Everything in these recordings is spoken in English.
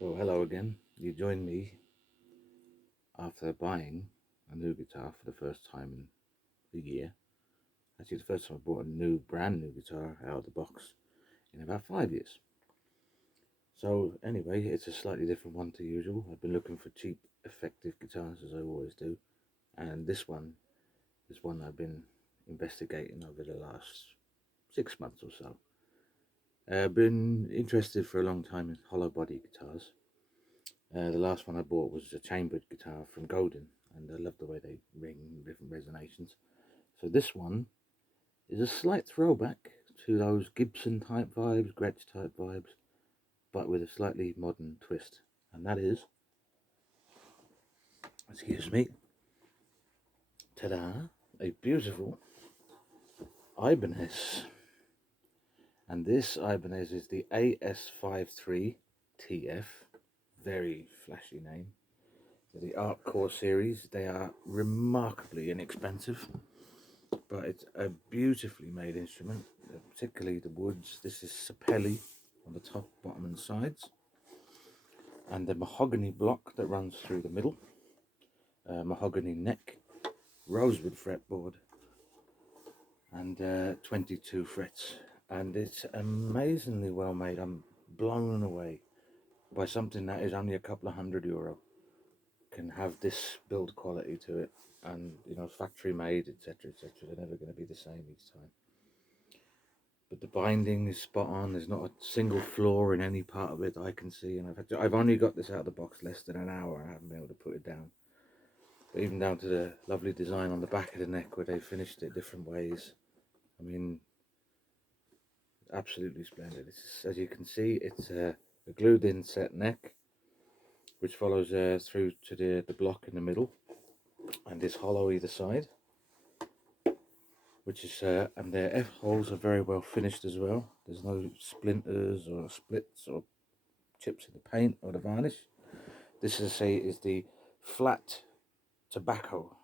Well, hello again. You join me after buying a new guitar for the first time in a year. Actually, the first time I bought a brand new guitar out of the box in about 5 years. So, anyway, it's a slightly different one to usual. I've been looking for cheap, effective guitars as I always do, and this one is one I've been investigating over the last 6 months or so. I've been interested for a long time in hollow body guitars. The last one I bought was a chambered guitar from Golden, and I love the way they ring, different resonations. So this one is a slight throwback to those Gibson type vibes, Gretsch type vibes, but with a slightly modern twist. And that is, excuse me, ta-da, a beautiful Ibanez. And this Ibanez is the as53-tf, very flashy name. The Artcore series. They are remarkably inexpensive, but it's a beautifully made instrument, particularly the woods. This is sapelli on the top, bottom and sides, and the mahogany block that runs through the middle, mahogany neck, rosewood fretboard, and 22 frets. And it's amazingly well made. I'm blown away by something that is only a couple of €100 can have this build quality to it, and factory made, etc., etc. They're never going to be the same each time. But the binding is spot on. There's not a single flaw in any part of it I can see, and I've only got this out of the box less than an hour. I haven't been able to put it down. But even down to the lovely design on the back of the neck where they finished it different ways. I mean, absolutely splendid. As you can see, it's a glued in set neck, which follows through to the block in the middle, and is hollow either side, which is and their F holes are very well finished as well. There's no splinters or splits or chips in the paint or the varnish. This, as I say, is the flat tobacco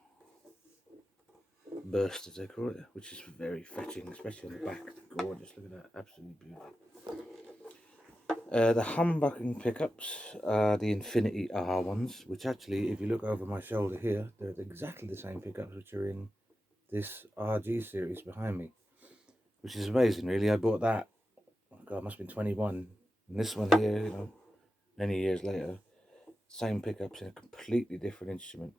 burst, as they call it, which is very fetching, especially on the back. It's gorgeous. Look at that, absolutely beautiful. The humbucking pickups are the Infinity R ones, which actually, if you look over my shoulder here, they're exactly the same pickups which are in this RG series behind me, which is amazing, really. I bought that, oh God, I must have been 21, and this one here, many years later, same pickups in a completely different instrument.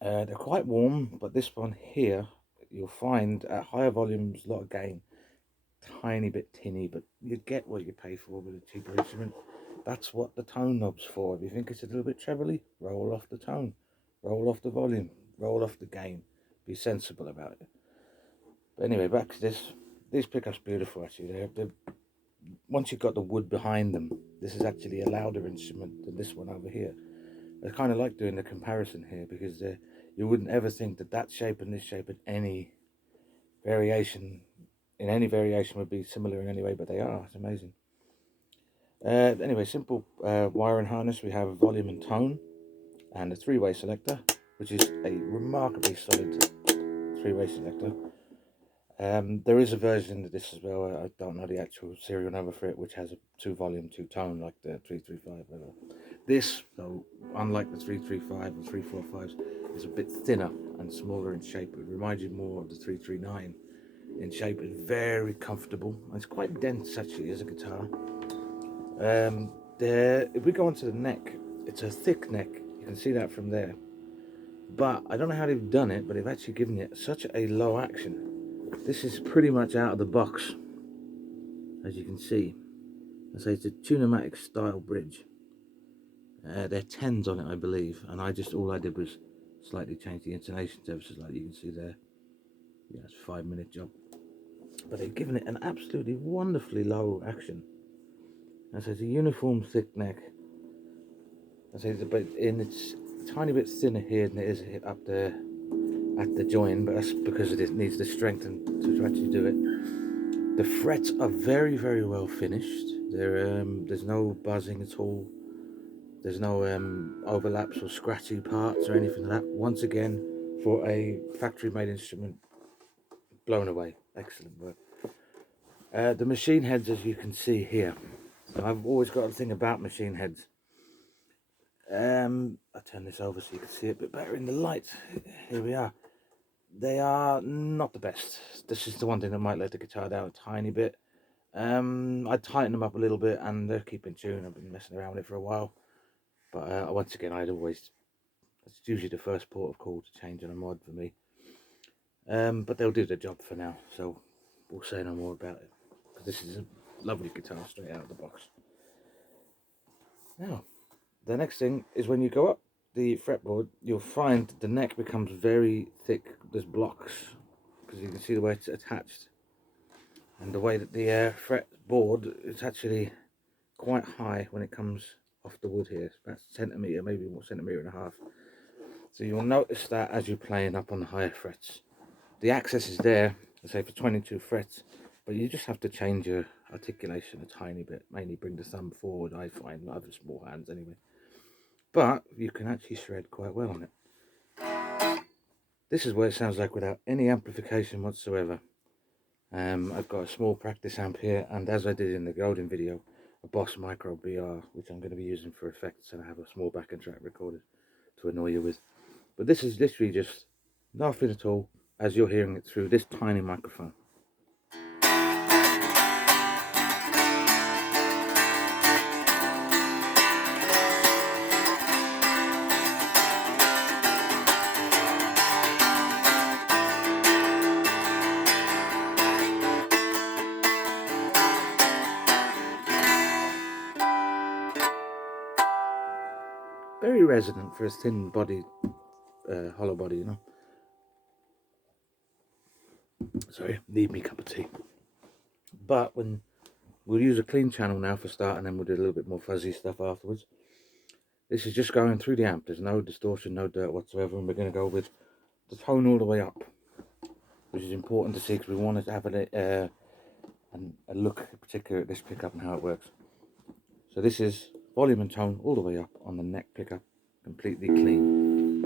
They're quite warm, but this one here, you'll find at higher volumes, a lot of gain, tiny bit tinny, but you get what you pay for with a cheaper instrument. That's what the tone knob's for. If you think it's a little bit trebly, roll off the tone, roll off the volume, roll off the gain. Be sensible about it. But anyway, back to this. These pickups beautiful, actually. They're once you've got the wood behind them, this is actually a louder instrument than this one over here. I kind of like doing the comparison here, because you wouldn't ever think that shape and this shape in any variation would be similar in any way, but they are. It's amazing. Anyway, simple wiring harness. We have volume and tone, and a three-way selector, which is a remarkably solid three-way selector. There is a version of this as well. I don't know the actual serial number for it, which has a 2-volume, 2-tone, like the 335. This, though, unlike the 335 and 345s, is a bit thinner and smaller in shape. It reminds you more of the 339 in shape. It's very comfortable. It's quite dense, actually, as a guitar. If we go onto the neck, it's a thick neck. You can see that from there. But I don't know how they've done it, but they've actually given it such a low action. This is pretty much out of the box, as you can see. I say it's a Tunematic style bridge. They're 10s on it, I believe, and all I did was slightly change the intonation surfaces, like you can see there. Yeah, it's a 5-minute job. But they've given it an absolutely wonderfully low action. I say it's a uniform thick neck. I say it's a tiny bit thinner here than it is up there at the join, but that's because it needs to strengthen to actually do it. The frets are very, very well finished. There's no buzzing at all. There's no overlaps or scratchy parts or anything like that. Once again, for a factory-made instrument, blown away. Excellent work. The machine heads, as you can see here, I've always got a thing about machine heads. I'll turn this over so you can see it a bit better in the light. Here we are. They are not the best. This is the one thing that might let the guitar down a tiny bit. I tighten them up a little bit and they're keeping tune. I've been messing around with it for a while. But once again, it's usually the first port of call to change on a mod for me. But they'll do the job for now, so we'll say no more about it. Because this is a lovely guitar straight out of the box. Now, the next thing is when you go up the fretboard, you'll find the neck becomes very thick. There's blocks, because you can see the way it's attached. And the way that the fretboard is actually quite high when it comes off the wood here. It's about a centimetre, maybe more, centimetre and a half. So you'll notice that as you're playing up on the higher frets. The access is there, let's say for 22 frets, but you just have to change your articulation a tiny bit. Mainly bring the thumb forward, I find. I have small hands anyway. But you can actually shred quite well on it. This is what it sounds like without any amplification whatsoever. I've got a small practice amp here, and as I did in the Golden video, a Boss Micro BR, which I'm going to be using for effects, and I have a small backing track recorded to annoy you with. But this is literally just nothing at all, as you're hearing it through this tiny microphone. Very resonant for a thin body, hollow body, you know. Sorry, need me cup of tea. But when we'll use a clean channel now for start, and then we'll do a little bit more fuzzy stuff afterwards. This is just going through the amp. There's no distortion, no dirt whatsoever, and we're going to go with the tone all the way up, which is important to see because we want to have a look in particular at this pickup and how it works. So this is volume and tone all the way up on the neck pickup, completely clean.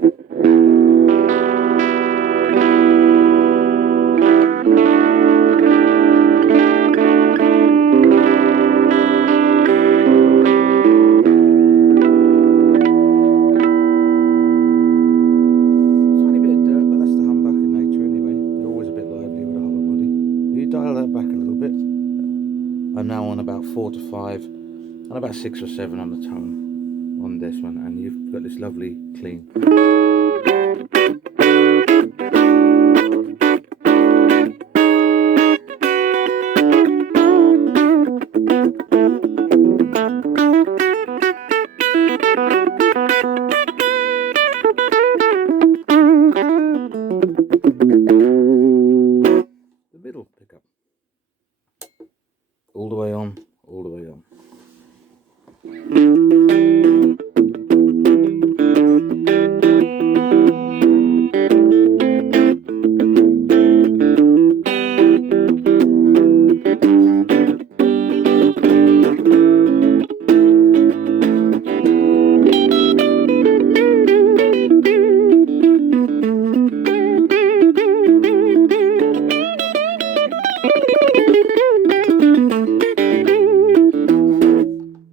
Tiny bit of dirt, but that's the humbucker nature anyway. They're always a bit lively with a hollow body. You dial that back a little bit. I'm now on about 4 to 5 and about 6 or 7 on the tone on this one, and you've got this lovely clean. The middle pickup. All the way on, all the way on.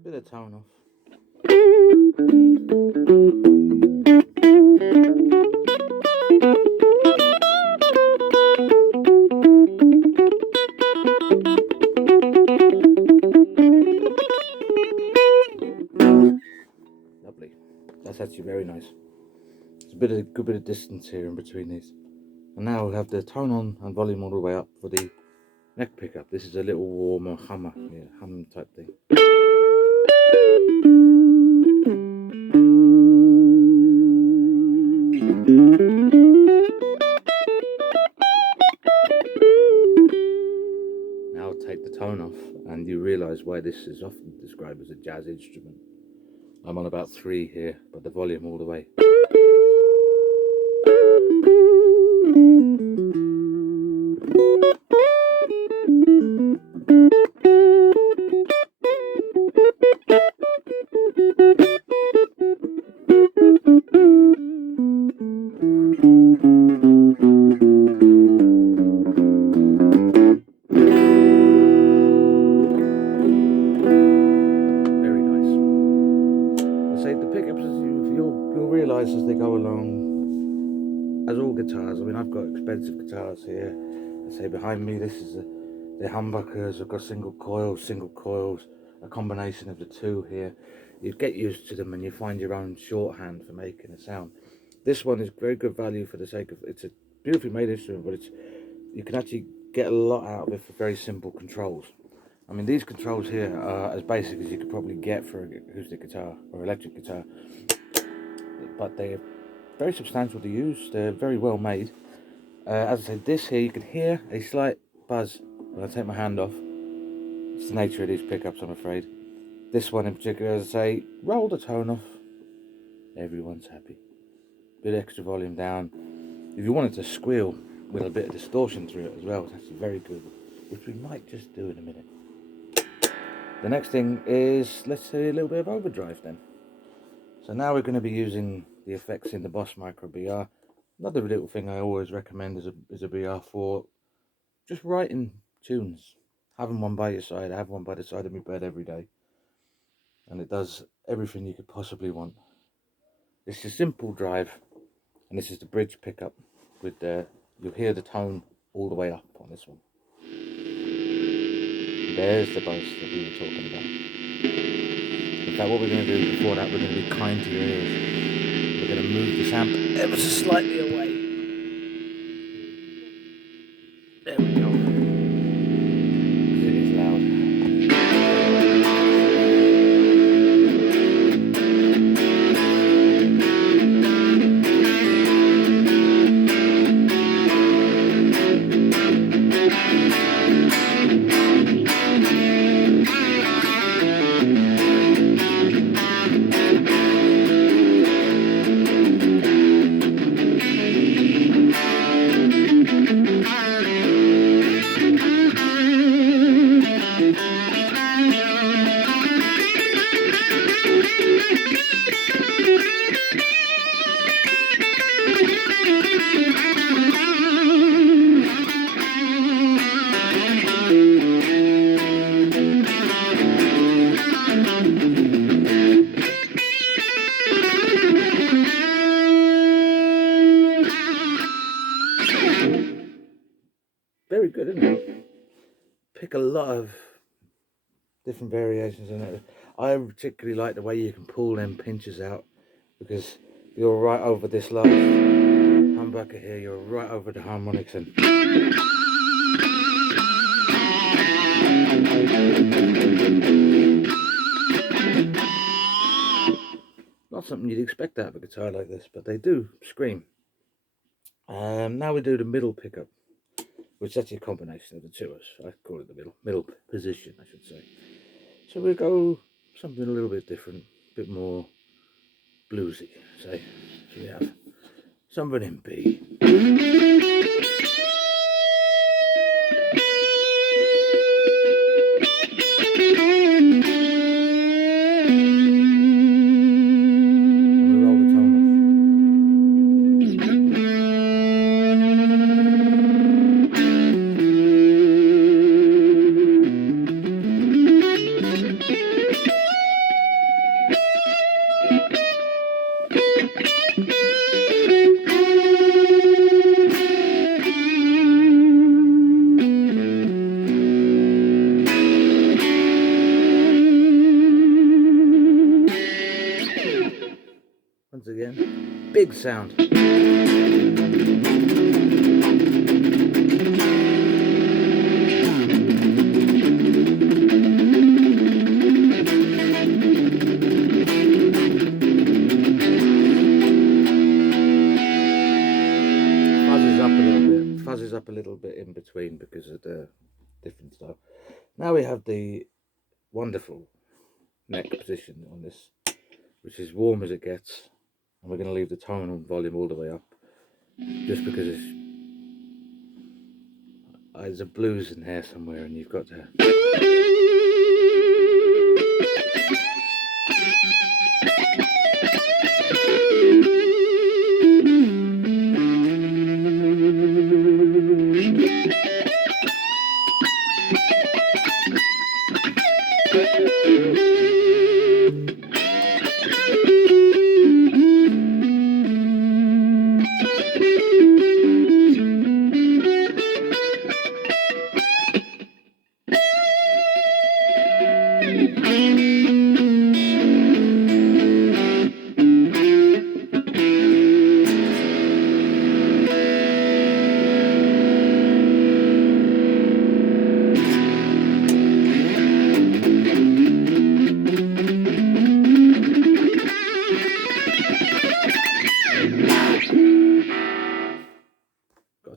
Bit of tone off. Lovely. That's actually very nice. There's a good bit of distance here in between these. And now we'll have the tone on and volume all the way up for the neck pickup. This is a little warmer hummer, hum type thing. Now take the tone off and you realise why this is often described as a jazz instrument. I'm on about 3 here, but the volume all the way. realise as they go along, as all guitars, I mean, I've got expensive guitars here. I say behind me, this is the humbuckers. I've got single coils, a combination of the two here. You get used to them and you find your own shorthand for making a sound. This one is very good value for the sake of, it's a beautifully made instrument, but you can actually get a lot out of it for very simple controls. I mean, these controls here are as basic as you could probably get for an acoustic guitar or electric guitar, but they're very substantial to use. They're very well made. As I said, this here, you can hear a slight buzz when I take my hand off. It's the nature of these pickups, I'm afraid. This one in particular, as I say, roll the tone off, everyone's happy. Bit extra volume down. If you wanted to squeal with a bit of distortion through it as well, it's actually very good, which we might just do in a minute. The next thing is, let's say, a little bit of overdrive then. So now we're going to be using the effects in the Boss Micro BR. Another little thing I always recommend is a BR for just writing tunes. Having one by your side. I have one by the side of my bed every day. And it does everything you could possibly want. It's a simple drive. And this is the bridge pickup. With you'll hear the tone all the way up on this one. There's the buzz that we were talking about. In fact, what we're going to do before that, we're going to be kind to your ears. We're going to move this amp ever so slightly away. There we go. Because it is loud. Very good, isn't it? Pick a lot of different variations in it. I particularly like the way you can pull them pinches out, because you're right over this last humbucker here, you're right over the harmonics, and not something you'd expect out of a guitar like this, but they do scream. Now we do the middle pickup, which is actually a combination of the two. I call it the middle position, I should say. So we'll go something a little bit different, a bit more bluesy, say. So we have something in B. Once again, big sound. Fuzzes up a little bit in between because of the different style. Now we have the wonderful neck position on this, which is warm as it gets, and we're going to leave the tone and volume all the way up, just because there's a blues in there somewhere, and you've got to. Got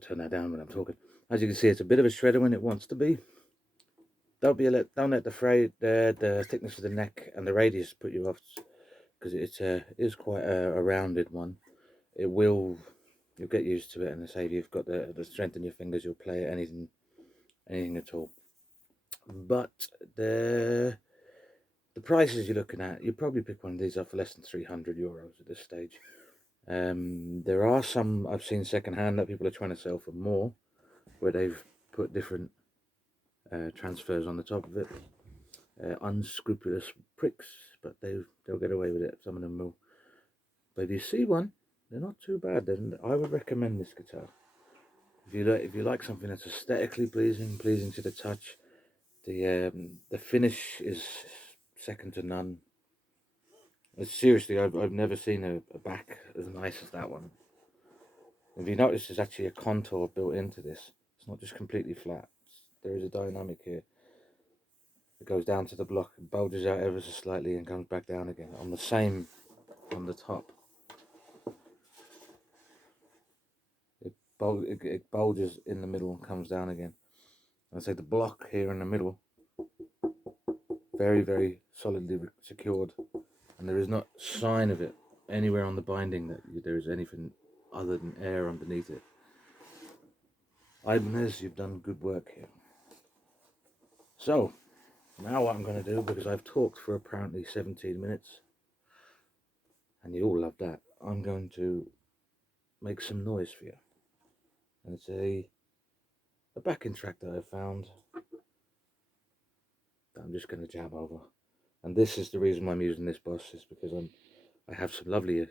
to turn that down when I'm talking. As you can see, it's a bit of a shredder when it wants to be. Don't let the thickness of the neck and the radius put you off, because it is quite a rounded one. You'll get used to it, and say if you've got the strength in your fingers, you'll play it anything at all. But the prices you're looking at, you probably pick one of these up for less than €300 at this stage. There are some I've seen secondhand that people are trying to sell for more, where they've put different transfers on the top of it. Unscrupulous pricks, but they'll get away with it. Some of them will. But if you see one, they're not too bad. Then I would recommend this guitar. If you like something that's aesthetically pleasing to the touch, the finish is second to none. Seriously, I've never seen a back as nice as that one. If you notice, there's actually a contour built into this. It's not just completely flat. There is a dynamic here. It goes down to the block, and bulges out ever so slightly, and comes back down again on the top. It bulges in the middle and comes down again. And say the block here in the middle, very, very solidly secured, and there is not a sign of it anywhere on the binding that there is anything other than air underneath it. Ibanez, you've done good work here. So now what I'm going to do, because I've talked for apparently 17 minutes, and you all love that, I'm going to make some noise for you. And it's a backing track that I found that I'm just going to jam over. And this is the reason why I'm using this bus, is because I have some lovely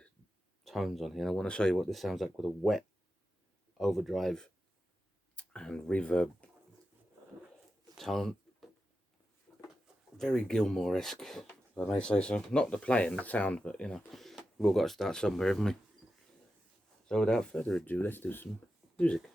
tones on here. And I want to show you what this sounds like with a wet overdrive and reverb tone. Very Gilmore-esque, if I may say so. Not the playing, the sound, but you know, we've all got to start somewhere, haven't we? So without further ado, let's do some music.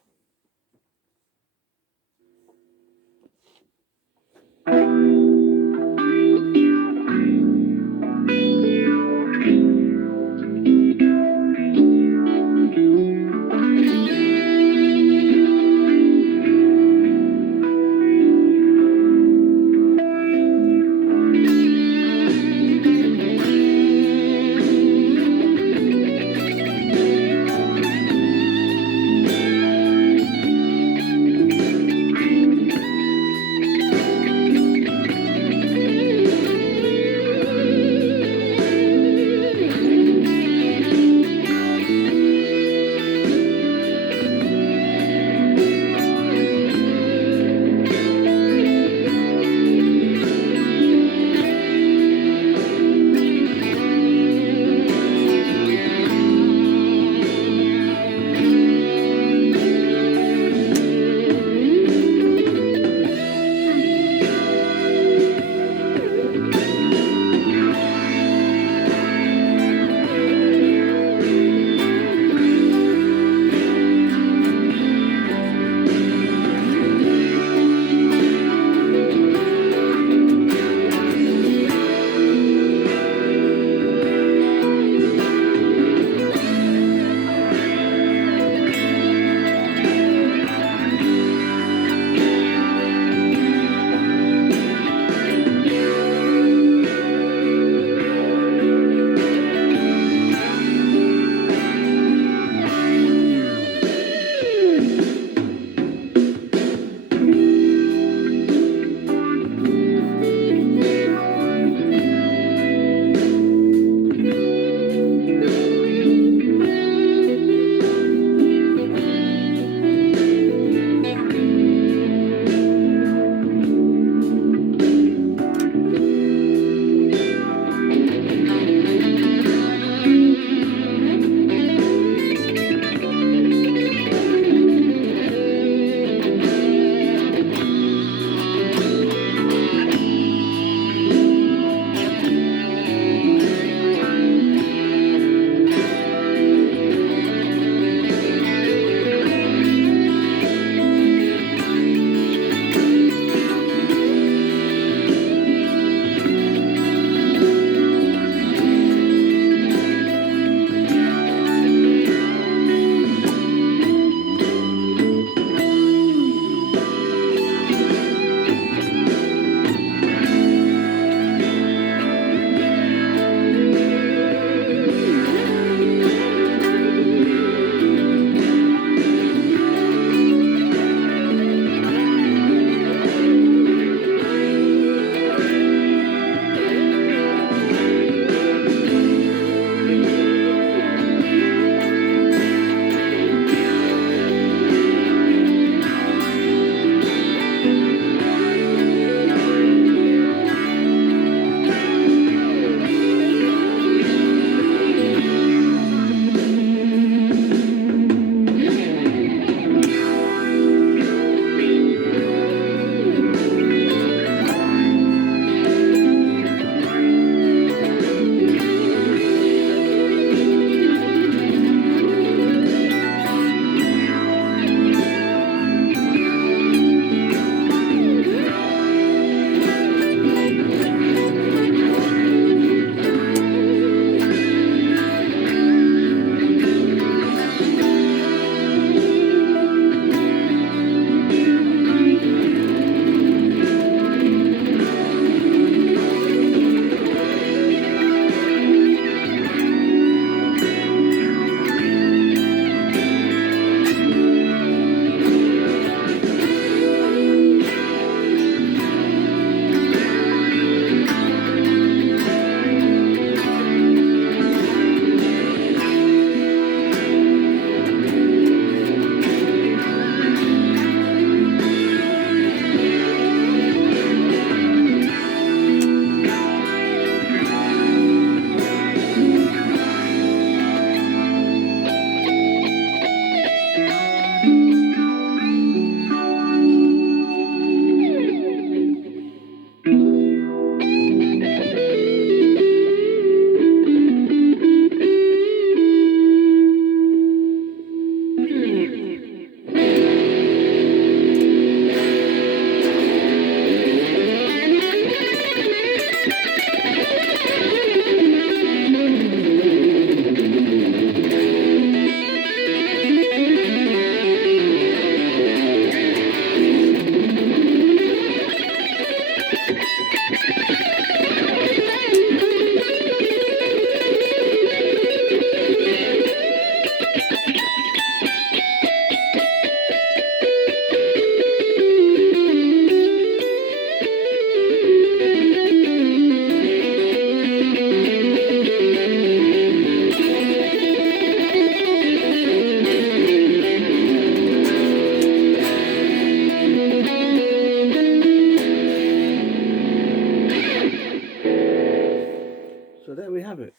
we have it.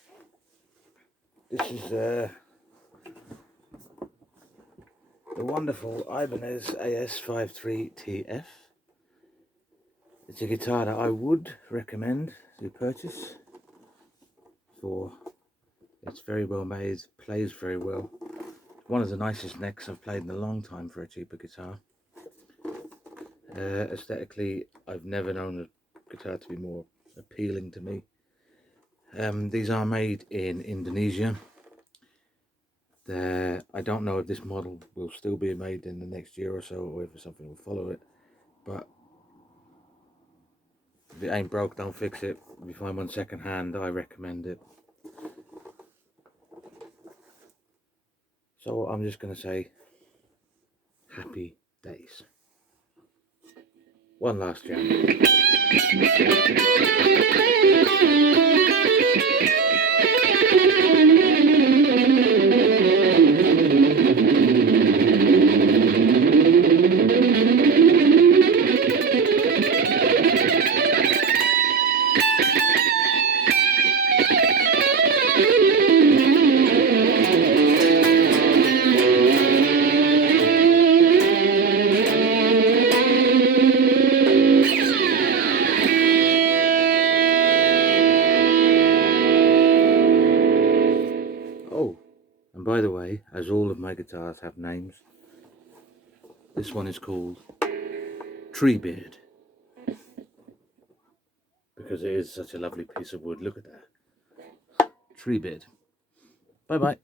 This is the wonderful Ibanez as53-tf. It's a guitar that I would recommend you purchase, for it's very well made, plays very well. One of the nicest necks I've played in a long time for a cheaper guitar. Aesthetically, I've never known a guitar to be more appealing to me. These are made in Indonesia. I don't know if this model will still be made in the next year or so, or if something will follow it, but if it ain't broke, don't fix it. If you find one second hand, I recommend it. So I'm just going to say happy days. One last jam. Oh, and by the way, as all of my guitars have names, this one is called Treebeard, because it is such a lovely piece of wood. Look at that. Treebeard. Bye bye.